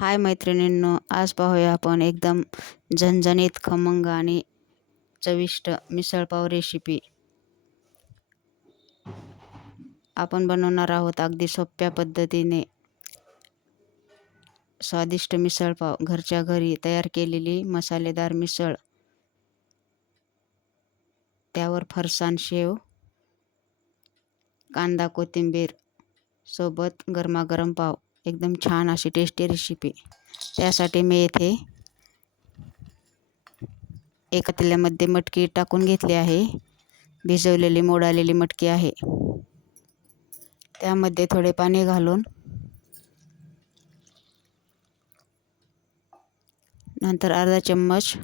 हाय मैत्रिणींनो, आज पाहूया आपण एकदम झणझणीत, खमंग आणि चविष्ट मिसळपाव रेसिपी. आपण बनवणार आहोत अगदी सोप्या पद्धतीने स्वादिष्ट मिसळपाव. घरच्या घरी तयार केलेली मसालेदार मिसळ, त्यावर फरसाण, शेव, कांदा, कोथिंबीर सोबत गरमागरम पाव. एकदम छान अशी टेस्टी रेसिपी. त्यासाठी मी येथे एका पातेल्यामध्ये मटकी टाकून घेतली आहे. भिजवलेली मोड आलेली मटकी आहे. त्यामध्ये थोडे पाणी घालून नंतर अर्धा चम्मच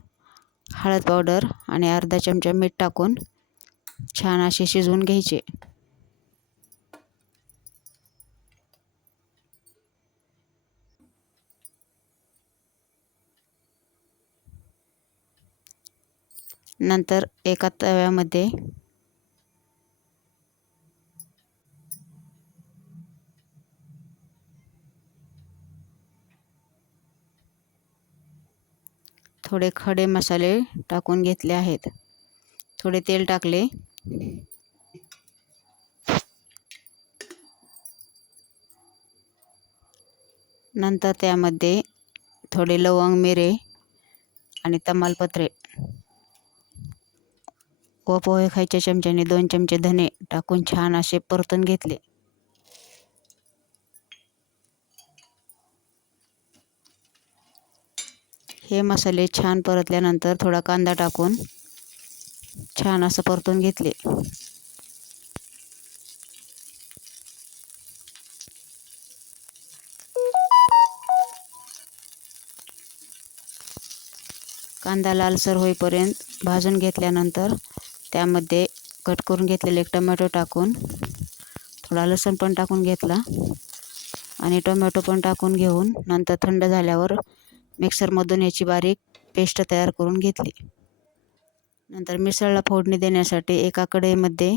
हळद पावडर आणि अर्धा चमचा मीठ टाकून छान असे शिजवून घ्यायचे. नंतर एका तव्यामध्ये थोडे खडे मसाले टाकून घेतले आहेत. थोडे तेल टाकले. नंतर त्यामध्ये थोडे लवंग, मिरे आणि तमालपत्रे व पोहे खायच्या चमच्याने 2 चमचे धने टाकून छान असे परतून घेतले. हे मसाले छान परतल्यानंतर थोडा कांदा टाकून छान असं परतून घेतले. कांदा लालसर होईपर्यंत भाजून घेतल्यानंतर त्यामध्ये कट करून घेतलेले एक टोमॅटो टाकून थोडा लसूण पण टाकून घेतला आणि टोमॅटो पण टाकून घेऊन नंतर थंड झाल्यावर मिक्सरमधून याची बारीक पेस्ट तयार करून घेतली. नंतर मिसळला फोडणी देण्यासाठी एका कढईमध्ये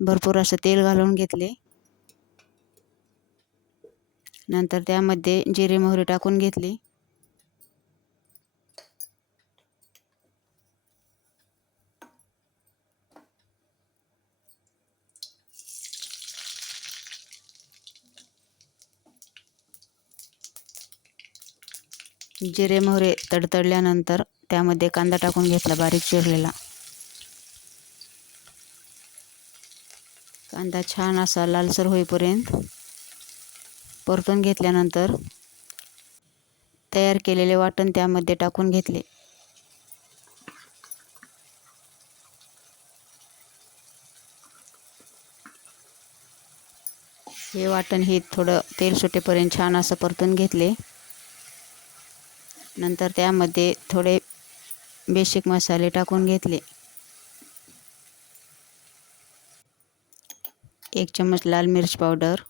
भरपूर असं तेल घालून घेतले. नंतर त्यामध्ये जिरे मोहरी टाकून घेतली. जिरे मोहरी तडतडल्यानंतर त्यामध्ये कांदा टाकून घेतला बारीक चिरलेला. कांदा छान असा लालसर होईपर्यंत परतून घेतल्यानंतर तयार केलेले वाटण त्यामध्ये टाकून घेतले. हे वाटण थोडं तेल सुटेपर्यंत छान असं परतून घेतले. नंतर त्यामध्ये थोडे बेसिक मसाले टाकून घेतले. 1 चम्मच लाल मिर्च पावडर,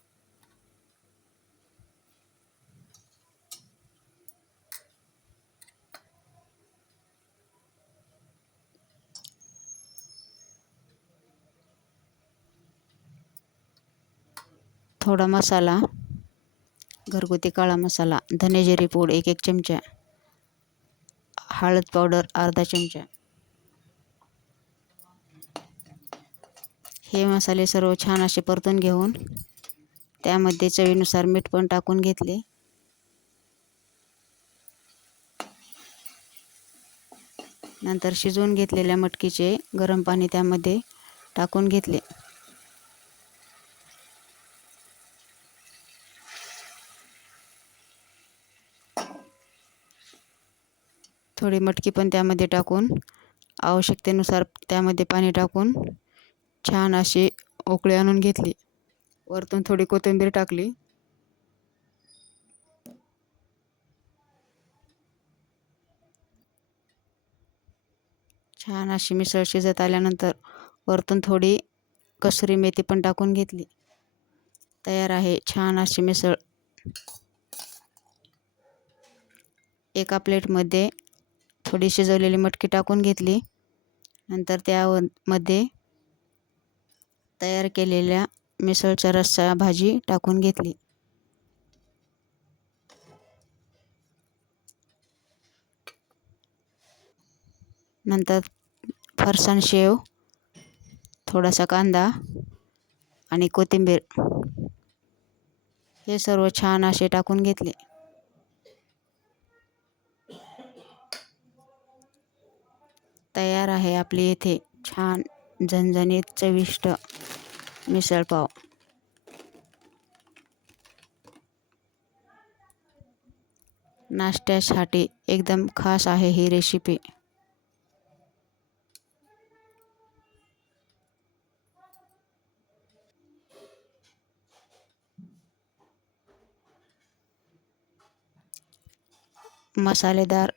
थोडा मसाला, घरगुती काळा मसाला, धने जिरे पूड 1 चमचा, हळद पावडर अर्धा चमचा. हे मसाले सर्व छान असे परतून घेऊन त्यामध्ये चवीनुसार मीठ पण टाकून घेतले. नंतर शिजवून घेतलेल्या मटकीचे गरम पाणी त्यामध्ये टाकून घेतले. थोडी मटकी पण त्यामध्ये टाकून आवश्यकतेनुसार त्यामध्ये पाणी टाकून छान अशी उकळी आणून घेतली. वरतून थोडी कोथिंबीर टाकली. छान अशी मिसळ शिजत आल्यानंतर वरतून थोडी कसुरी मेथी पण टाकून घेतली. तयार आहे छान अशी मिसळ. एका प्लेटमध्ये थोडी शिजवलेली मटकी टाकून घेतली. नंतर त्यामध्ये तयार केलेल्या मिसळचा रस्सा भाजी टाकून घेतली. नंतर फरसाण शेव, थोडासा कांदा आणि कोथिंबीर हे सर्व छान असे टाकून घेतले. तयार आहे आपली येथे छान झणझणीत चविष्ट मिसळपाव. नाश्त्यासाठी एकदम खास आहे ही रेसिपी. मसालेदार,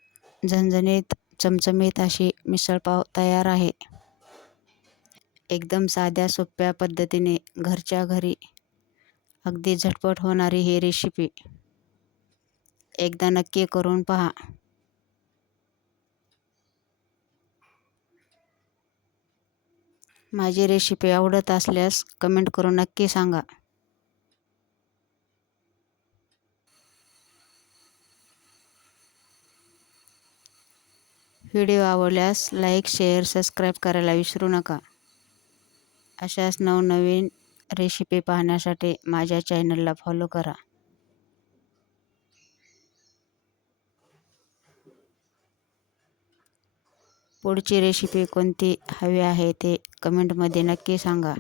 झणझणीत, चमचमीत अशी मिसळपाव तयार आहे. एकदम साध्या सोप्या पद्धतीने घरच्या घरी अगदी झटपट होणारी ही रेसिपी एकदा नक्की करून पहा. माझी रेसिपी आवडत असल्यास कमेंट करून नक्की सांगा. व्हिडिओ आवडल्यास लाईक, शेअर, सबस्क्राईब करायला विसरू नका. अशाच नवनवीन रेसिपी पाहण्यासाठी माझ्या चॅनलला फॉलो करा. पुढची रेसिपी कोणती हवी आहे ते कमेंटमध्ये नक्की सांगा.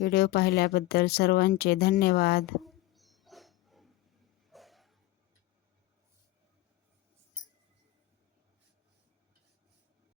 व्हिडिओ पाहिल्याबद्दल सर्वांचे धन्यवाद.